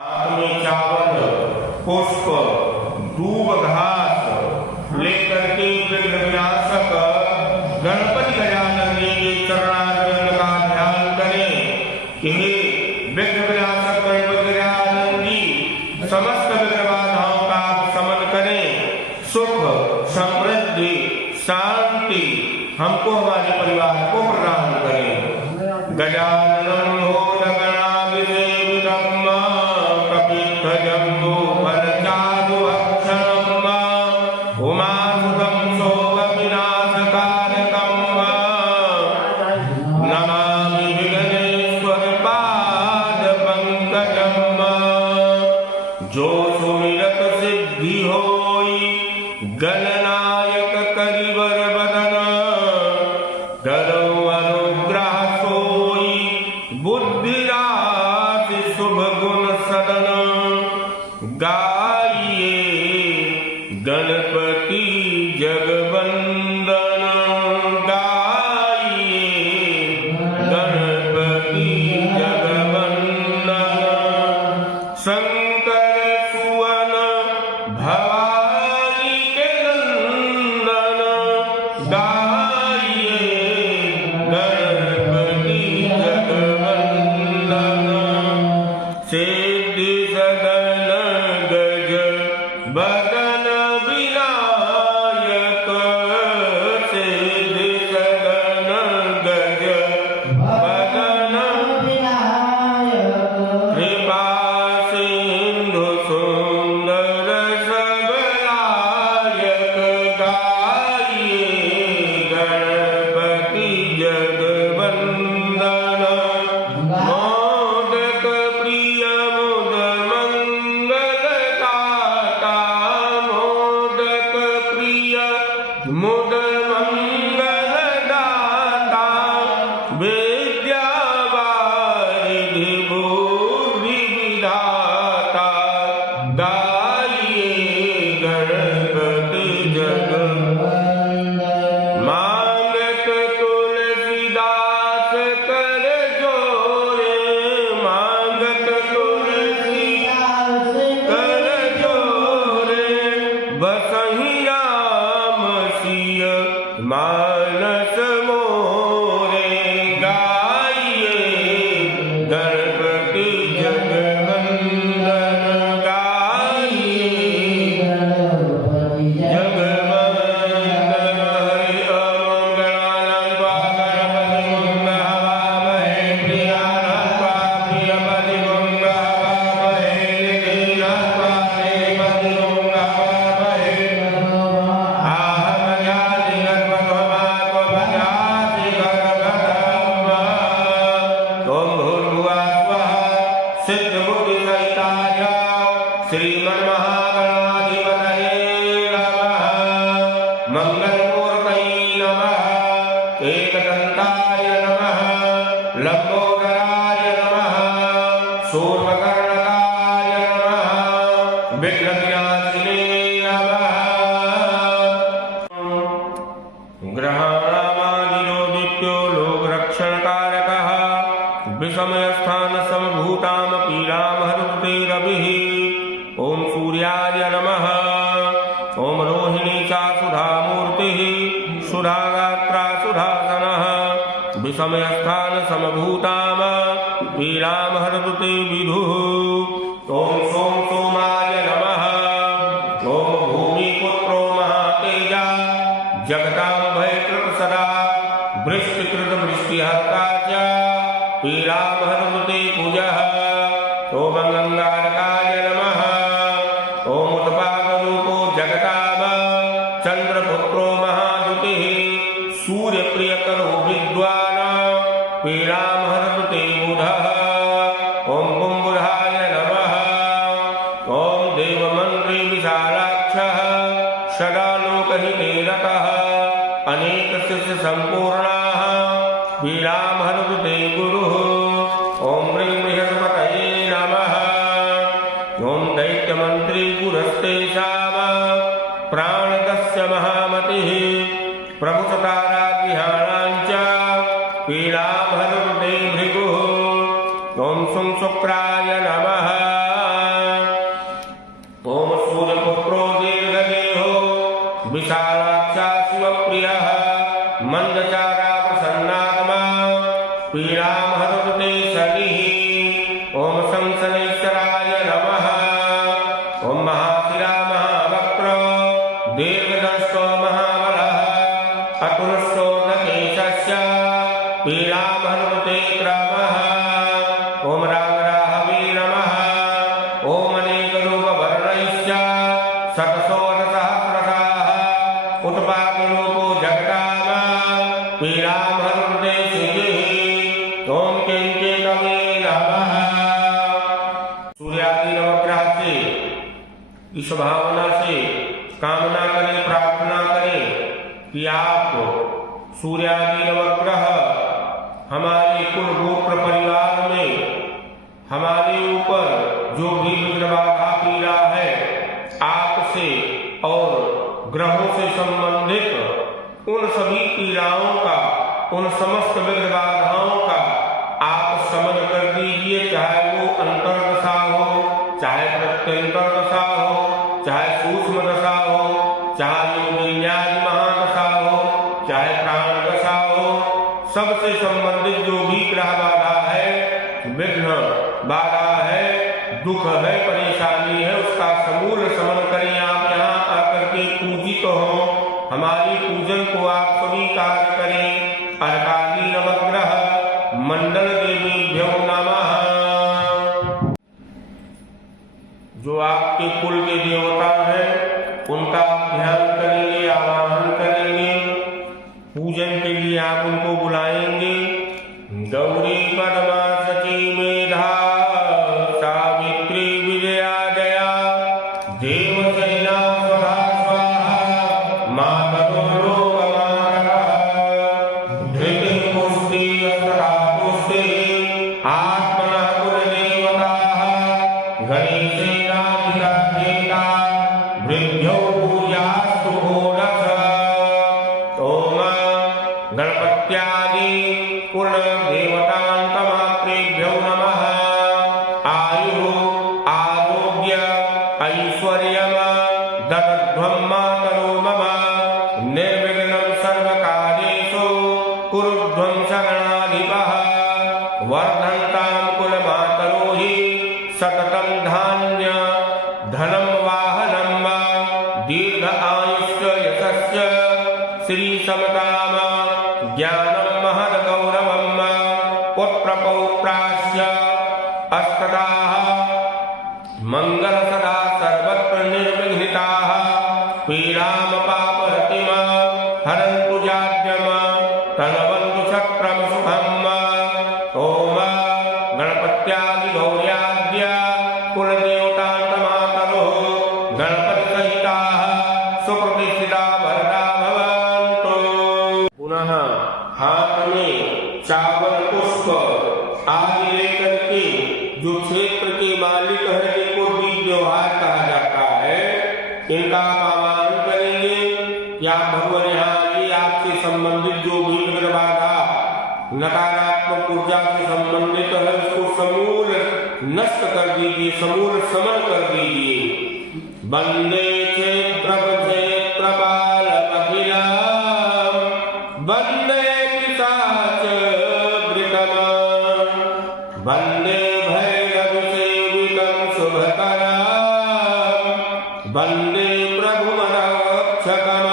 हाथ में चावल, पुष्प, दूब घास लेकर के विघ्न विनाशक गणपति गजानन जी के चरणारविंद का ध्यान करें कि हे विघ्न विनाशक गणपति गजानन जी, समस्त विघ्न बाधाओं का शमन करें, सुख समृद्धि शांति हमको हमारे परिवार को प्रदान करें। गजानन हो जो सुमिरत सिद्धि होई, गणनायक करिवर बदन, करो अनुग्रह सोई, बुद्धि राशि शुभ गुण सदन। गाइए गणपति जगवंदन, गाइए गणपति जगवंदन। भवानी के नंदन, गाइए गणपति जगवंदन। सिद्धि सदन गज बदन विनायक, सिद्धि सदन गज बदन विनायक। कृपा सिंधु सुंदर जगवंदन। मोदक प्रिय मुद मंगल दाता, मोदक प्रिय मुद मंगल दाता। विद्या वारिधि बुद्धि विधाता, गाइए गणपति जगवंदन। मांगत तुलसीदास कर जोरे, मांगत तुलसीदास कर जोरे। बसहि राम सिय मानस मोरे, गाइए गणपति जगवंदन, गाइए गणपति जगवंदन। हरि ओम गणानां गणपतिं हवामहे, प्रियानां प्रियपतिं हवामहे, निधीनां देवतिं हवामहे। आहमयानि गणपतोमाको भजासि गणपतम्। ओम भूर्भुवः स्वः सिद्धबुद्धिसहिताय श्रीमन्महागणाधिपतये नमः। मंगलमूर्तये नमः, एकदन्ताय नमः, लंबोदराय नमः, शूर्पकर्णकाय नमः, विघ्नविनाशिने नमः। ग्रहाणामादिरोदित्यो लोकरक्षणकारकः, विषमयस्थानसमभूतां पीडां हरते रविः। ओम सूर्याय नमः। ओम रोहिणी चा सुधामूर्तिः, सुधागात्रा सुधासनः, विषमयस्थानसमभूतां पीडां हरते विदुः। ओम सोम सोमाय नमः। ओम भूमिपुत्रो महातेजा, जगतां भयकृत सदा, वृष्टिकृत वृष्टिहर्ता च, पीडां हरते कुजः। ओम गंगारकाय नमः। ओम उत्पादरूपो जगताम, चंद्रपुत्रो महाद्युतिः, सूर्यप्रियकरो विद्वान्, पीडां हरते बुधः। ओम कुम्भुधाय नमः। ओम देवमन्त्री विशालाक्षः, षडालोकहिते रतः, अनेकशिष्य सम्पूर्णाः, पीडां हरते गुरुः। ओम ह्रीं बृहस्पतये नमः। ओम दैत्यमन्त्री पुरस्तेषां, प्राणदस्य महामतिः, प्रभुसताराज्ञाणां च, पीडां हरते भृगुः। ओम शुक्राय नमः। शतसोऽसहस्रशाः उत्पादरूपो जगताम पीडां हरते सिद्धिः ॐ किंचितवे नमः। सूर्यादि नवग्रह से इस भावना से कामना करें, प्रार्थना करें कि आप सूर्यादि नवग्रह हमारे कुल गोत्र परिवार में हमारे ऊपर जो भी विघ्न बाधा पीड़ा है आपसे और ग्रहों से संबंधित उन सभी पीड़ाओं का, उन समस्त विघ्न बाधाओं का आप शमन कर दीजिए। चाहे वो अंतर्दशा हो, चाहे प्रत्यंतर दशा हो, चाहे सूक्ष्म दशा हो, चाहे योगिन्यादि महादशा हो, चाहे प्राण दशा हो, सबसे संबंधित जो भी ग्रह बाधा है, विघ्न बाधा है, दुख है, परेशानी है, उसका समूल शमन करें। आप यहाँ आकर के पूजित हो, हमारी पूजन को आप स्वीकार करें। अर्कादि नवग्रह मंडल देवीभ्यो नमः। जो आपके कुल के देवता हैं उनका ध्यान करेंगे, आवाहन करेंगे, पूजन के लिए आप उनको बुलाएंगे। गौरी पद्मा सची मेधा सावित्री विजया दया देवसेना स्वधा स्वाहा मातरो धृति पुष्टि अस्त्रा पुष्टि आत्मना कुलदेवताः गणेशेनाधिका वृद्ध्यो पूजास्तु घोरस। ओम गणपत्यादि पूर्ण देवतान्तमात्रेभ्यो नमः। आयु आरोग्य ऐश्वर्यम ददध्वं मातरो मम निर्विघ्नं सर्वकार्येषु कुरुध्वं शरणाधिपः। वर्धन्तां कुलमातरो हि सततं धान्य धनं वाहनं वा दीर्घ आयुष्च यशस्य श्री समताम ज्ञानं महद्गौरवं पुत्रपौत्रास्य अस्तदाः मंगल सदा सर्वत्र निर्विघ्निताः पीडां पापरतिम हरन्तु जाड्यम तनवन्तु छत्रं सुखम्। ओम गणपत्यादि गौर्याद्य कुलदेवतान्तमातरो गणपति सहिताः सुप्रतिष्ठिता वरदा भवन्तु। पुनः हाथ में चावल पुष्प आदि लेकर के जो क्षेत्र के मालिक है जिनको बीज व्यवहार कहा जाता है इनका आप आह्वान करेंगे। या भगवान यहाँ ये आपसे संबंधित जो भी विघ्न बाधा नकारात्मक ऊर्जा से संबंधित है उसको समूल नष्ट कर दीजिए, समूल समन कर दीजिए। वंदे क्षेत्रपालमखिलम् वंदे पिशाचभृतम् वंदे भैरवसेवितं शुभकरम् वंदे प्रभुमरक्षकम्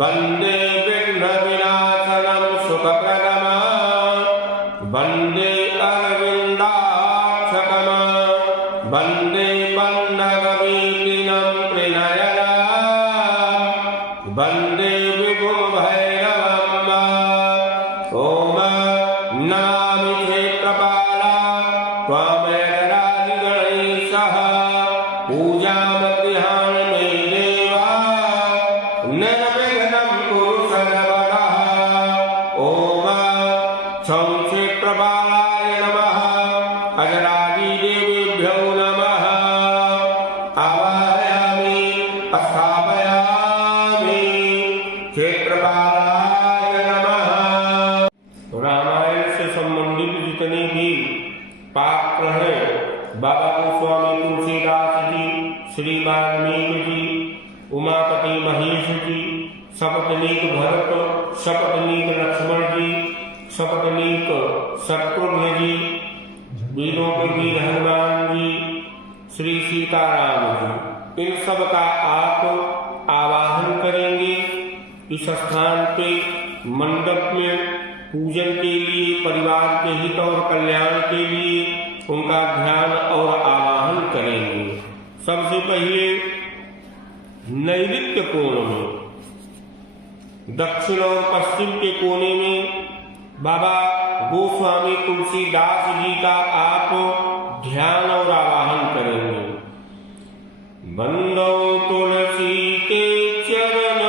वंदे विघ्नविनाशनं सुखप्रदम् वंदे अरविन्दाक्षकम् वंदे पन्नगवीतिनं त्रिनयनम् वंदे विभुभैरवम्। ओम नमामि क्षेत्रपाला त्वामेतरादिगणैः पूजामतिहान् मे देवा निर्विघ्नं कुरु सर्वदा। ओम क्षं क्षेत्रपालाय नमः अजरादिदेवेभ्यो नमः। आवाहयामि स्थापयामि क्षेत्रपालाय नमः। रामायण से संबंधित जितने भी पात्र हैं बाबा गोस्वामी तुलसीदास जी, श्री वाल्मीकि जी, उमापति महेश जी, सपत्नीक भरत, सपत्नीक लक्ष्मण जी, सपत्नीक शत्रुघ्न जी, वीरों के वीर हनुमान जी, श्री सीताराम जी, इन सब का आप आवाहन करेंगे। इस स्थान पे मंडप में पूजन के लिए, परिवार के हित और कल्याण के लिए उनका ध्यान और आवाहन करेंगे। सबसे पहले नैऋत्य कोण में, दक्षिण और पश्चिम के कोने में बाबा गोस्वामी तुलसीदास जी का आप ध्यान और आवाहन करेंगे। बंदो तुलसी के चरण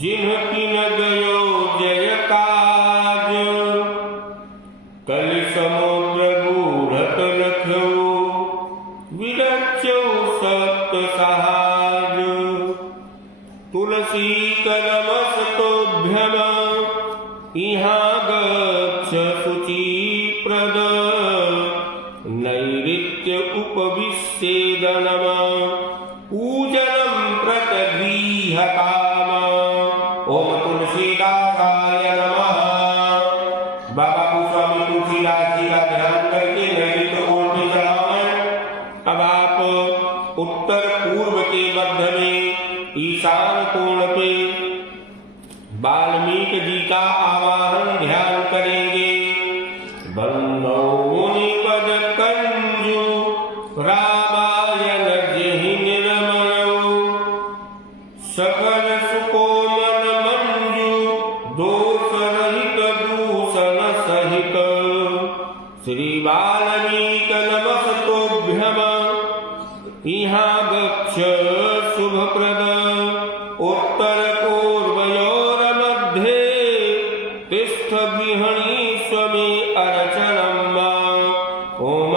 जिन्ह किन गयो जय काज, कलि समुद्र बूढ़त लख्यो विरच्यो सप्त सहाज। तुलसी कलमस्तोभ्यम इहाँ गच्छ शुचिप्रद, नैऋत्य उपविश्येदनम पूजनम प्रतिगृह्यताम। ओम तुलसीदासाय नमः। बाबा गोस्वामी तुलसीदास जी का ध्यान करके नैऋत्य कोण पे चढ़ाएं। अब आप उत्तर पूर्व के मध्य में ईशान कोण पे वाल्मीकि जी का आवाहन ध्यान करेंगे। बंदो मुनिपद कंजु रामायण जेहि निर्मयो, सकल सुकोमल मंजु दोष रहित दूषण सहित। श्री वाल्मीकि नमस्तोभ्यम इहाँ गच्छ शुभप्रद, उत्तर पूर्वयोर मध्ये तिष्ठ गृहणी स्वमे अर्चनम्। ओम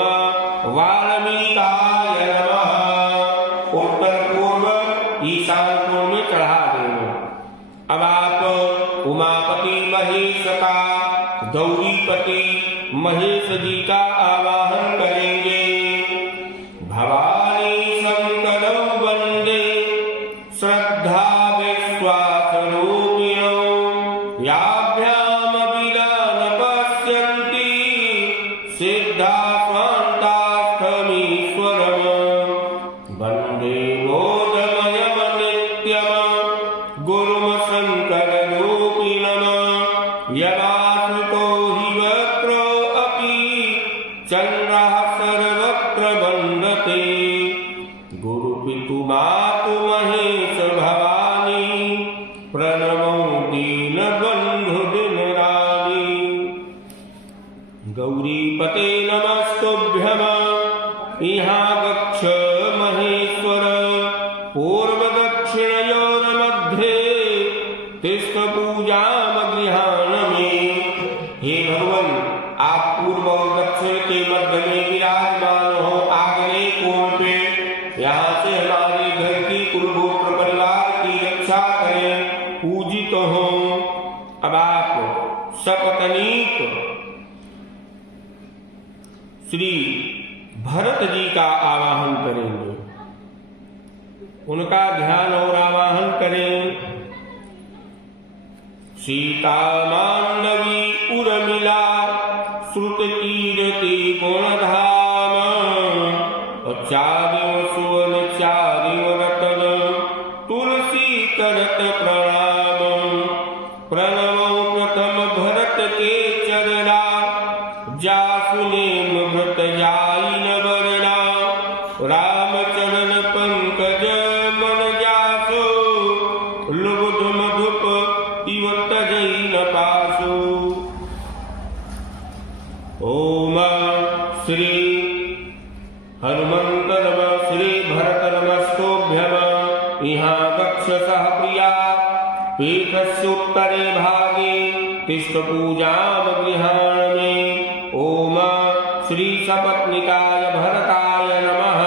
वाल्मीकाय नमः। उत्तर पूर्व ईशान कोण में चढ़ा देंगे। अब आप उमापति महेश का, गौरीपति महेश जी का आवाहन करेंगे। भवानी शंकरौ वंदे श्रद्धा विश्वास रूपिणौ, याभ्याम विलान पश्यन्ति सिद्धा स्वान्तास्थमीश्वरम्। वन्दे बोधमयम नित्यम गुरुम शंकर रूपिणम्, यमाश्रितो हि वक्रो अपि चन्द्रः सर्वत्र वन्दते। गुरु पितु मातु महेश भवानी, प्रणमो दीन बंधु दिन रानी। गौरीपते नमस्तुभ्यम इहाँ गच्छ महेश्वर, पूर्व दक्षिणयोर मध्ये तिष्ठ पूजाम गृहाण में। हे भगवान, आप पूर्व और दक्षिण के मध्य में विराजमान हो आग्नेय कोण पे। यहाँ से हमारे घर की कुलगोत्र परिवार की रक्षा करें, पूजित हो। अब आप सपत्नीक श्री भरत जी का आवाहन करेंगे, उनका ध्यान और आवाहन करें। सीता मांडवी उर्मिला श्रुत कीर्ति गुणधाम, चार्यो सुवन चार्यो रतन तुलसी करत प्रणाम। प्रणवो प्रथम भरत के चरणा, जासुनेम व्रत जाई न वर्णा। राम चरण पंकज मन जासो, लुब्ध मधुप इव तजै न पासो। ओम श्री हनुमंत नमः श्री भरत नमस्तोभ्यम इहाँ गच्छ सह प्रिया, पीठस्य उत्तरे भागे तिष्ठ पूजाम गृहाण में। ओम श्री सपत्निकाय भरताय नमः।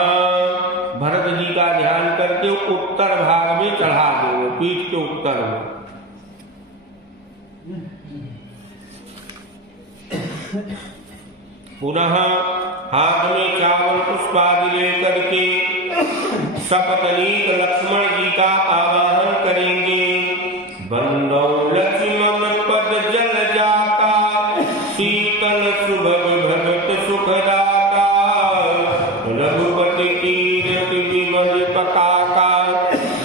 भरत जी का ध्यान करके उत्तर भाग में चढ़ा दो, पीठ के उत्तर में। पुनः हाथ में चावल पुष्पादि लेकर के सपत्नीक लक्ष्मण जी का आवाहन करेंगे। बंदो लक्ष्मण पद जल जाता, शीतल सुभग भगत सुखदाता। रघुपति कीरति विमल पताका,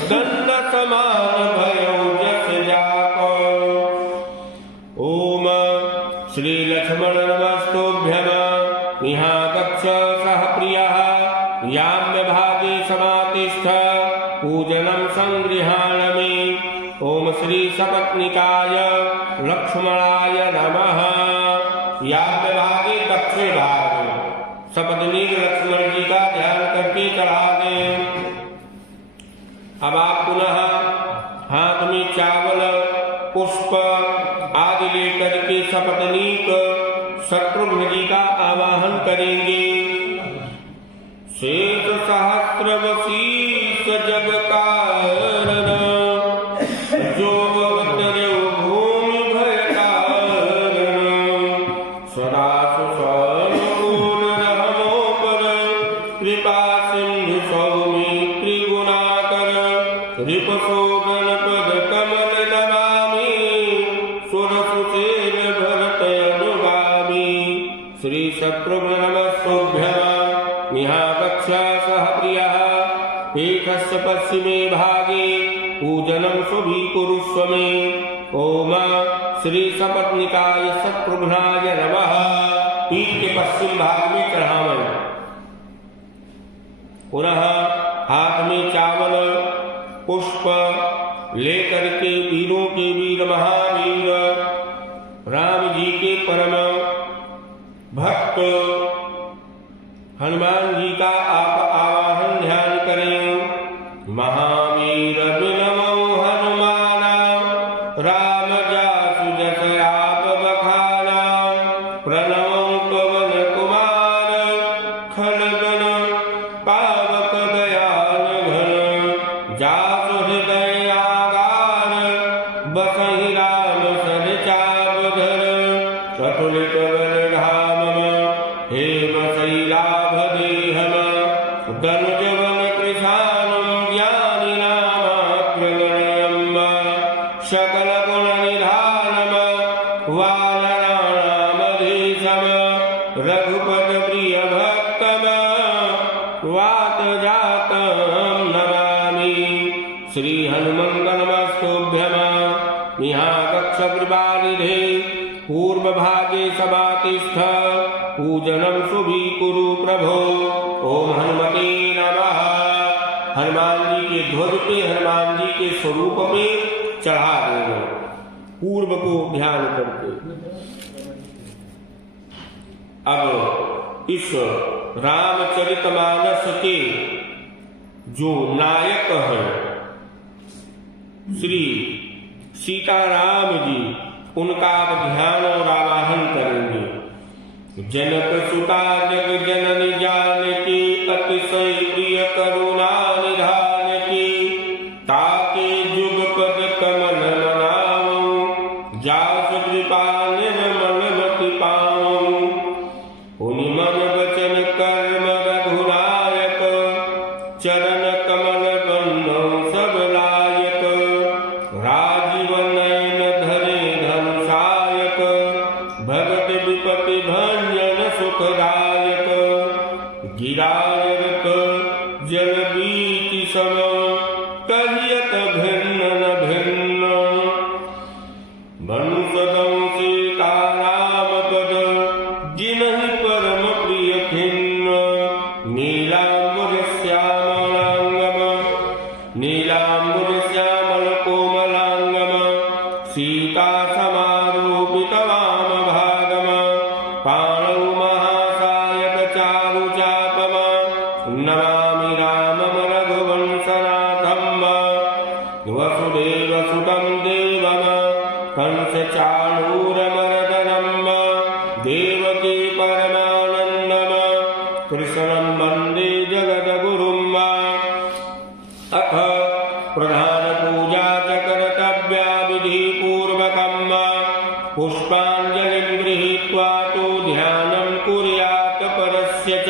दंड समान भयो जस जाको। ओम श्री लक्ष्मण नमस्तोभ्यम इहाँ गच्छ सह प्रियः, याम्य भागे समातिष्ठ पूजनम श्री सपत्निकाय लक्ष्मणाय नमः। याज्ञ भागे दक्षिण भाग में सपत्नीक लक्ष्मण जी का ध्यान करके चढ़ा दें। अब आप पुनः हाथ में चावल पुष्प आदि लेकर के सपत्नीक शत्रुघ्न जी का आवाहन करेंगे। शेष सहस्रवशीष जग कारण जोगवतर भूमि भय कारण सदा सुसनुकूल रहमोपर कृपा सिंधु सौमित्री गुणाकर रिपशोभन पद कमल नमामि सुरसुसेन भरत अनुगामी। श्री शत्रुघ्न नमस्तुभ्यं निहा कक्षा सह प्रियः एकस्य पश्चिमे भागे पूजनं शुभि कुरुष्व मे। ओम श्री सपत्निकाय शत्रुघ्नाय नमः। पीठ के पश्चिम भाग में चढ़ावन। पुनः हाथ में चावल पुष्प लेकर के वीरों के वीर महावीर राम जी के परम भक्त हनुमान जी का आप आवाहन ध्यान करें। महावीर बिनमो हनुमाना राम जासु जस आप बखाना प्रणवो पवन कुमार खलगन पावक दयाल घन जासु हृदय आगार बसहि राम सर चापधर अतुलित बलधाम हेम शैलाभ देहम धनुजवन कृशानं ज्ञानिनामाग्रगण्यं सकल गुण निधानम वानराणामधीशम रघुपत प्रिय भक्तम वात जातं नमामि। श्री हनुमंगलमस्तुभ्यं निहा कक्ष कृपानिधे पूर्व भागे समातिष्ठ पूजनं शुभि कुरु प्रभो। ओम हनुमते नमः। हनुमान जी के ध्वज पे हनुमान जी के स्वरूप पे चढ़ा देना पूर्व को ध्यान करके। अब इस रामचरितमानस के जो नायक हैं श्री सीताराम जी, उनका आप ध्यान और आवाहन करेंगे। जनक सुता जग जननी जानकी अतिशय प्रिय करुणा निधान की ताके जुग पद कमल मनाऊं जासु कृपा निर्मल मति पाऊं। उनि मन वचन कर्म रघुनायक चरण कमल बंधो सब लायक राजीव नयन धरे धनुषायक भगत विपति भंजन सुखदायक गिरायक जल बीति सम कहियत भिन्न न भिन्न बंसदं सीताराम पद जिनहि परम प्रिय खिन्न नीलांबर श्यामल कोमलांगम सीता समारोपित वाम भागम पाणौ महासायक चारु चापम नमामि रामम रघुवंशनाथम वसुदेव सुतं देवम कंस चाणूरमर्दनम देवकी परमानंदम कृष्णं वन्दे जगद्गुरुम्। अथ प्रधान पूजा च कर्तव्या विधि पूर्वकम् पुष्पाञ्जलिं गृहीत्वा तु ध्यानं कुर्यात् परस्य च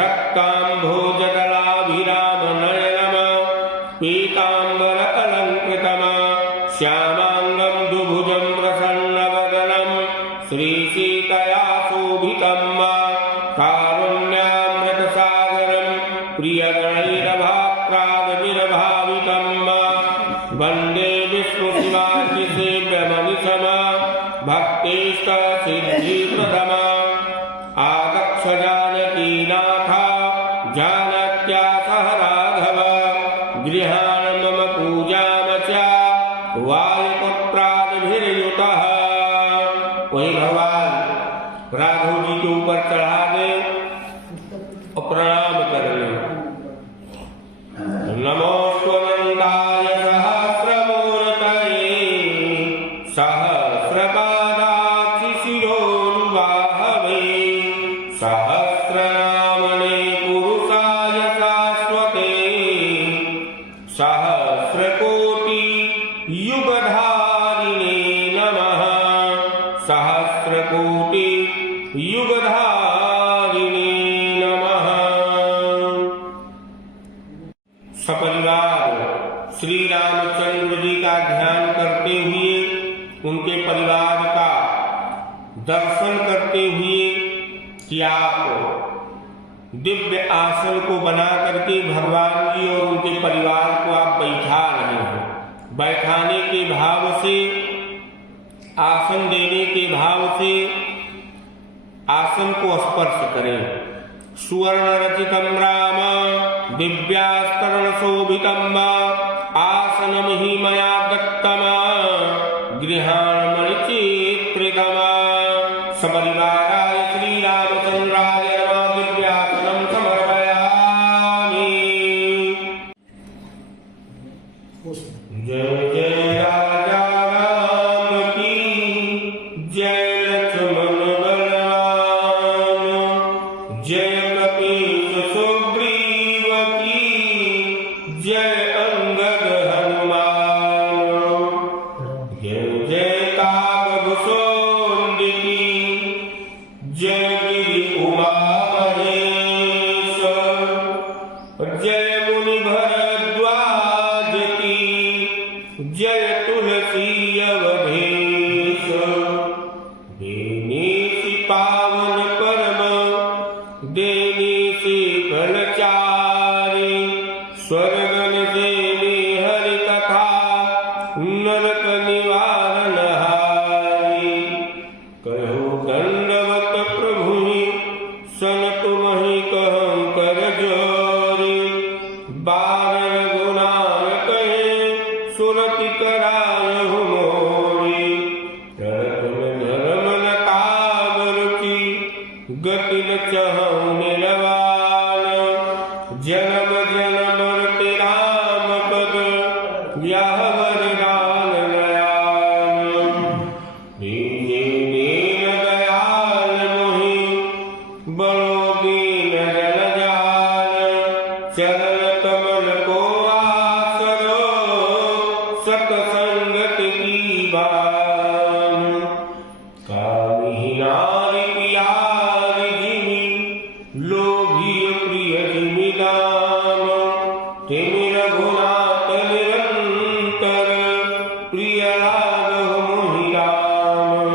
रक्ताम्भोजदलाभिराम नयनम पीताम्बर अलङ्कृतम श्यामाङ्गं दुभुजं प्रसन्नवदनं श्रीसीतया शोभितम् कारुण्यामृतसागरं प्रियगणैरभाक्रादविर्भावितम् वन्दे विष्णुशिवार्चिसेव्यमनिशम भक्तेष्ट सिद्धिप्रदम आगच्छ जानकीनाथा जानक्या सह राघव गृहाण मम पूजाम च वा सपरिवार श्री रामचंद्र जी का ध्यान करते हुए, उनके परिवार का दर्शन करते हुए कि आप दिव्य आसन को बना करके भगवान जी और उनके परिवार को आप बैठा रहे हैं। बैठाने के भाव से, आसन देने के भाव से आसन को स्पर्श करें। सुवर्ण रचितम राम दिव्यास्तरण शोभितम आसनम ही मया दत्तम गृहाण चित्रितम सपरिवाराय श्री रामचंद्राय दिव्यासनम समर्पयामि। जय जय राजा राम की जय, लक्ष्मण बलराम जय, कपीश सुग्रीव की जय, अंगद हनुमान जय जय काकभूषण की जय, गिरि उमा महेश जय, मुनि भरद्वाज की जय, तुलसी अवधेश देनीसी पावन परम देनीसी फलचारी स्वर्गन देनी हरि कथा नरक निवारण हारी कहो दंडवत प्रभु सन तुम्हि कहं कर जोरी बारह गुनार कहे सुरति करायहु मोरी धर्म न काम रुचि गति न चहु निरवान जन्म जन्म रति राम पद यह वरदान नयान दीन दीन दयाल मोहि बड़ो दीन जन जान चरण कमल को आसरो सतसंगत की बान कामी नारी प्यारी जिमि लोभी प्रिय जिमि दाम तिमि रघुनाथ निरंतर प्रिय राघव मोहि राम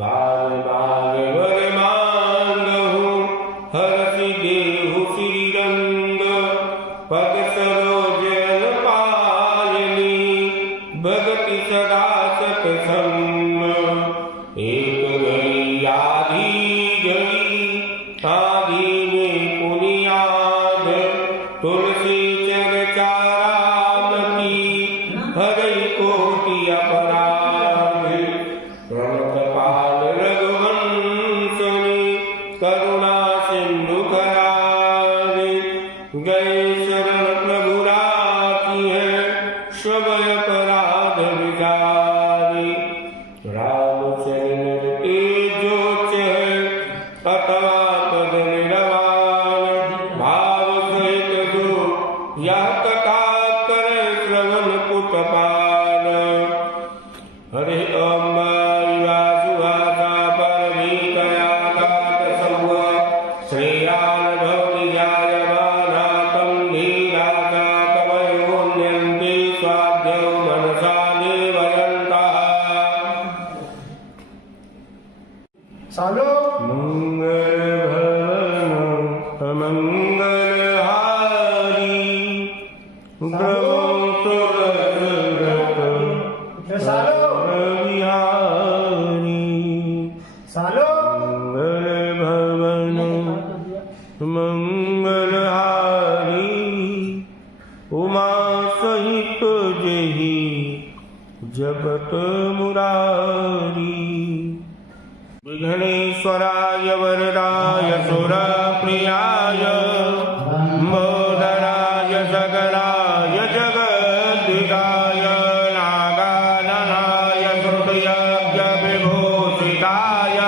बार बार वर मांगहु हरषि देहु श्री रंग पद सरोज पायनी भगति सदा सतसंग एक घड़ी आधी में पुनियाद तुलसी चर्चा राम की हरई कोटि अपराध प्रणत पाल रघुवंशनी करुणा सिंधु करारे गए शरण प्रभु राखी है सब अपराध विचारे रामचरण तेजो चह अथवा पद निरवान भाव सहित जो यह कथा करे श्रवण कुटपाल हरे अम्बा सुहासा परमीतया गात सौवा श्रीराम भक्ति जायमाना तम धीरासा कवयो न्यन्ते स्वाध्यो मनसा निवयन्तः सालो मंगल भवन अमंगल हारी प्रभु तुरत सालो बिहारी सालो मंगल भवन मंगल हारी उमा सहित जही जगत मुरारी विघ्नेश्वराय वरदाय सुरप्रियाय मोदराय सकलाय जगद्विदाय नागाननाय श्रुतयज्ञ विभूषिताय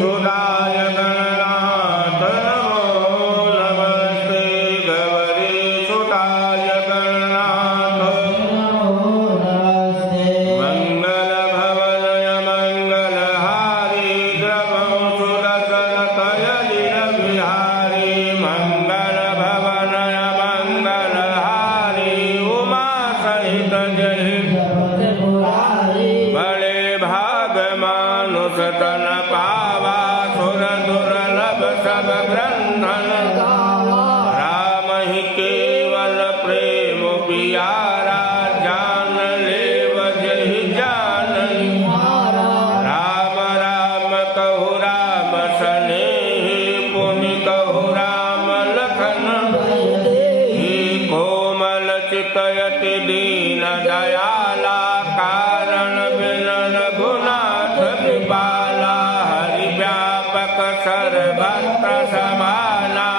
सुदाय गणनाथ नमो नमस्ते गौरी सुताय गणनाथ धन राम ही केवल प्रेम पियारा जान ले वजहि जानहि राम राम कहु राम सनेहि पुनि कहु राम लखन कोमल चितयति दीन दयाला कारण बिन रघुनाथ कृपाला हरि व्यापक सर्वत्र समाना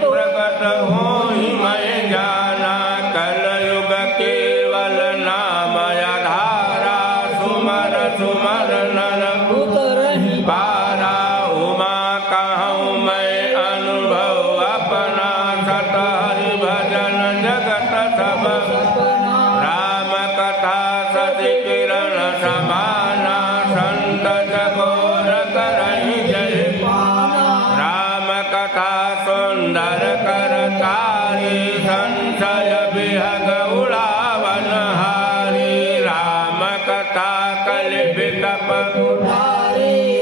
प्रकट होहि मैं जाना कलयुग केवल नाम आधारा सुमर सुमर नर पारा उमा कहूँ मैं अनुभव अपना सत हरि भजन जगत सब राम कथा सति किरण समाना संत जगोर करहि जय राम कथा सुंदर करतारी संशय विहग उड़ावन हारी राम कथा कलिबिकप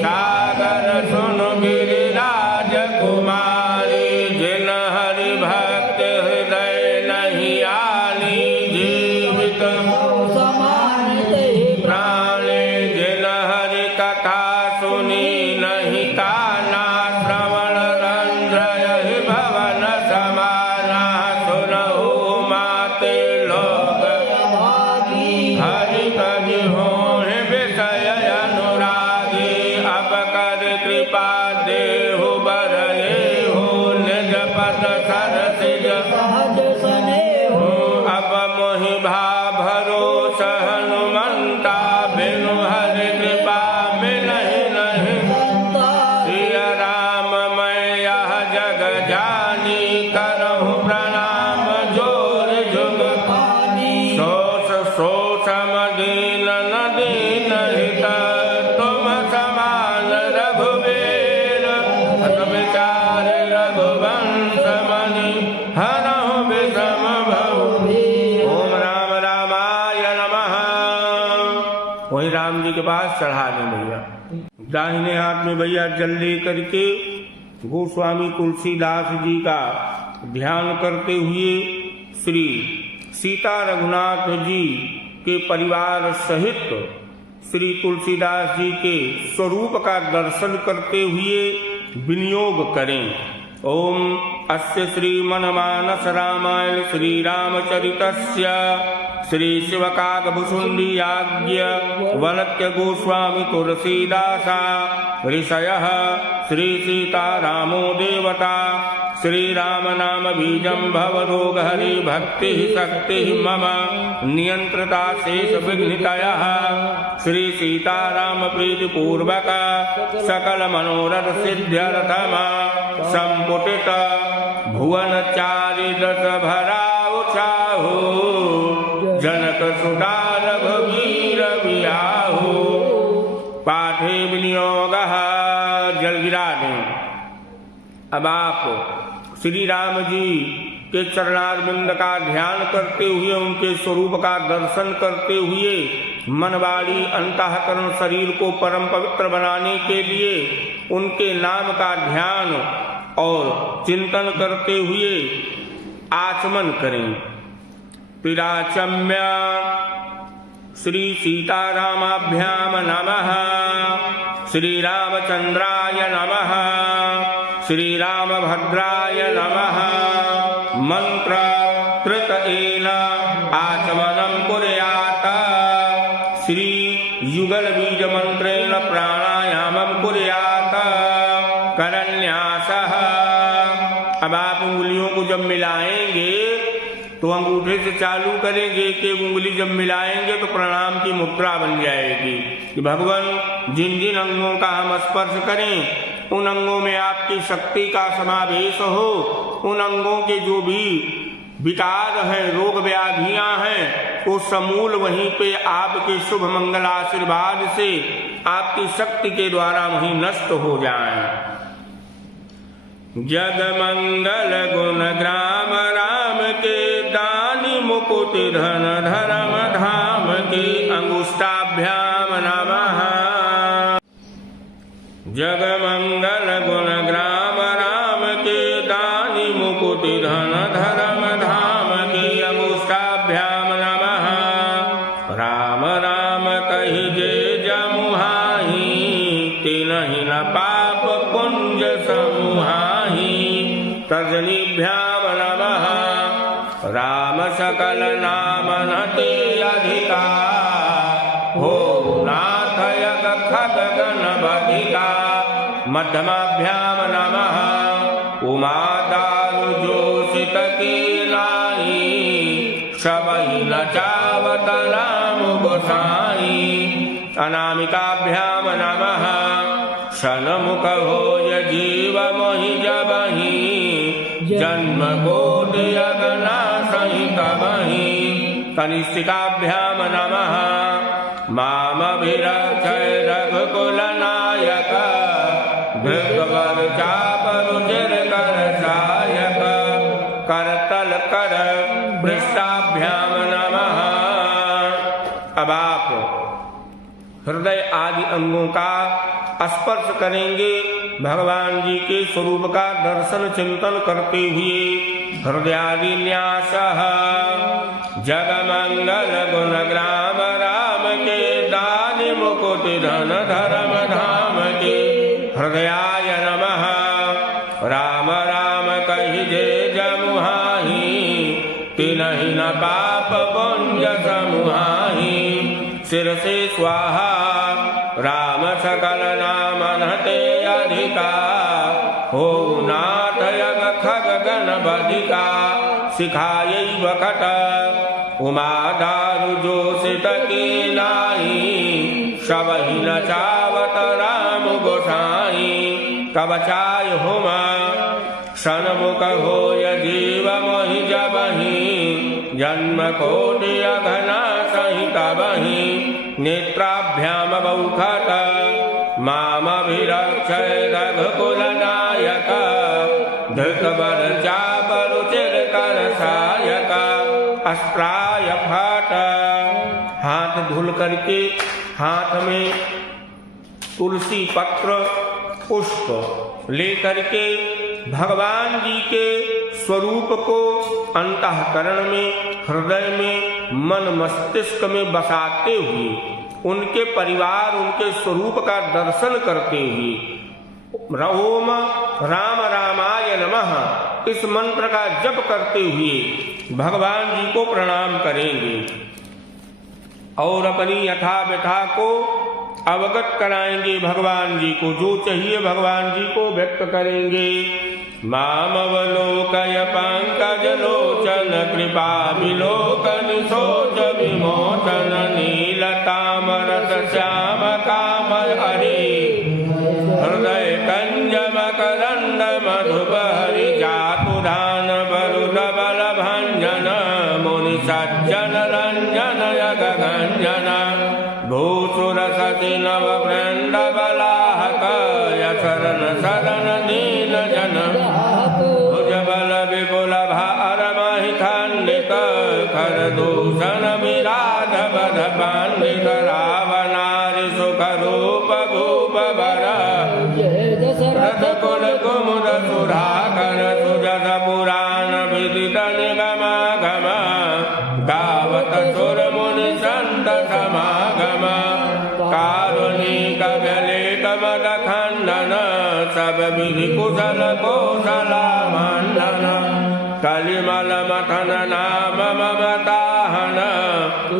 सागर सुनु गिरिराज कुमारी जिन हरि भक्त हृदय नहीं आनी जीवित प्राणी जिन हरि कथा सुनी नहीं काना श्रवण रंध्रयहि भवन समाना सुनहु माते लोग हरि कहि होहि विषय अनुरागी अब कर कृपा देहु बरये हो निज पद सरसिज अब मोहि भा भरोस हनुमंता बिनु हरि कृपा मिलहि नहीं सिया राम मैं यह जग जानी करहु प्रणाम जोर जुग सोस सोस मदीन नदीन हित तुम समान रघुवीर अस विचार रघुवंश मणि हरहु विषम भव ओम राम रामाय नमः। वही राम जी के पास चढ़ा दें भैया। दाहिने हाथ में भैया जल ले करके गोस्वामी तुलसीदास जी का ध्यान करते हुए श्री सीता रघुनाथ जी के परिवार सहित श्री तुलसीदास जी के स्वरूप का दर्शन करते हुए विनियोग करें। ओम अस्य श्रीमन्मानस रामायण श्री रामचरितस्य श्री शिवकाकभुषुण्डियाज्ञ वलक्य गोस्वामी तुलसीदासा ऋषयः श्री सीतारामो देवता श्री राम नाम बीजं भवरोग हरि भक्ति शक्ति मम नियंत्रता शेष विघ्नितयः श्री सीताराम प्रीति पूर्वक सकल मनोरथ सिद्ध्यर्थम संपुटित भुवन चारि दस भराउ चाहु जनक सुता रघुवीर बियाहु पाठे विनियोग जल गिरा दें। अब आप श्री राम जी के चरणारविंद का ध्यान करते हुए उनके स्वरूप का दर्शन करते हुए मनवाड़ी अंतःकरण शरीर को परम पवित्र बनाने के लिए उनके नाम का ध्यान और चिंतन करते हुए आचमन करें। पिराचम्य श्री सीतारामाभ्याम नमः श्री रामचंद्राय नमः श्री रामभद्राय नमः मंत्र कृत एन आचमनं कुर्यात् श्री युगल बीज मंत्रेण प्राणायामं कुर्यात् करन्यासः। अब आप उंगलियों को जब मिलाएंगे तो अंगूठे से चालू करेंगे कि उंगली जब मिलाएंगे तो प्रणाम की मुद्रा बन जाएगी कि भगवान जिन जिन अंगों का हम स्पर्श करें उन अंगों में आपकी शक्ति का समावेश हो, उन अंगों के जो भी विकार है रोग व्याधियां हैं वो समूल वहीं पे आपके शुभ मंगल आशीर्वाद से आपकी शक्ति के द्वारा वहीं नष्ट हो जाएं। जग मंगल गुण ग्राम राम के दानी मुकुट धन धर्म धाम के अंगुष्ठाभ्याम नमः। जग मंगल गुण ग्राम राम मुकुति धन धर्म धाम की अमुष्टाभ्याम नमः। राम राम कहि जे जमुहाहि तिनहि न पाप पुंज समुहाहि तजनिभ्याम नमः। राम सकल नाम नते अधिका हो नाथ यग खग गण बधिका मध्यमाभ्याम नमः। उमा दारु जोषित की लाई सबहि नचावत राम गोसाई अनामिकाभ्याम नमः। सन्मुख भोज जीव मोहि जबहि जन्म कोटि अगना सहित बहि कनिष्ठिकाभ्याम नमः। मामभिरक्षय रघुकुल नायक भृगवर चाप रुचिर कर सायक करतल कर पृष्ठाभ्याम नमः। अब आप हृदय आदि अंगों का स्पर्श करेंगे। भगवान जी के स्वरूप का दर्शन चिंतन करते हुए हृदयादि न्यास जगमंगल गुण ग्राम राम के दानि मुकुति धन धर्म धाम के हृदयाय नमः। राम राम कहि जे जमुहाहि तिनहि न पाप पुंज समुहाहि सिर से स्वाहा। राम सकल नाम नते अधिका हो नाथ यग खग गण बधिका सिखायै वखट उमा दारु जोषित की लाई सबहि नचावत राम गोसाई कवचाय हुमा। सन्मुख होय जीव मोहि जबहि जन्म कोटि अघना सहित बहि नेत्राभ्याम बौखट मामभिरक्षय रघुकुल नायक धृतवर चाप रुचिर कर सायक अस्त्राय फट। हाथ धुल करके हाथ में तुलसी पत्र पुष्प लेकर के भगवान जी के स्वरूप को अंतःकरण में हृदय में मन मस्तिष्क में बसाते हुए उनके परिवार उनके स्वरूप का दर्शन करते हुए ओम राम रामाय नमः इस मंत्र का जप करते हुए भगवान जी को प्रणाम करेंगे और अपनी यथा व्यथा को अवगत कराएंगे। भगवान जी को जो चाहिए भगवान जी को व्यक्त करेंगे। मामवलोकय पंकज लोचन कृपा विलोकन सोच विमोचन नीलतामरस श्याम काम हरि हृदय कंज मकरंद मधुप हरि जातुधान बरुद बल भंजन मुनि सज्जन रंजन यग गंजन भूसुर सति नव वृंद बलाहक यशरण शरण दीन जन भुज बल विपुल भार महि खंडित खर दूषण विराध बध पांडित रावणारि सुख रूप भूप बर रथ कुल कुमुद सुधाकर सुजस पुराण विदित निगम गम गावत सुर मुनि संत समागम कारुणिक व्यलेट मद खंडन सब विधि कुशल कौशला मंडन कलिमल मथन नाम ममताहन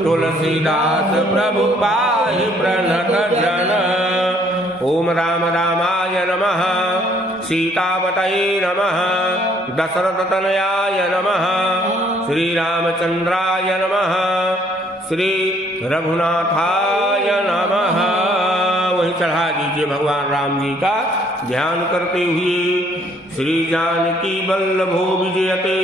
तुलसीदास प्रभु पाहि प्रणत जन। ओम राम रामाय नमः सीतापतये नमः दशरथ तनयाय नमः श्री रामचंद्राय नमः श्री रघुनाथाय नमः। वहीं चढ़ा दीजिए भगवान राम जी का ध्यान करते हुए श्री जानकी वल्लभो विजयते।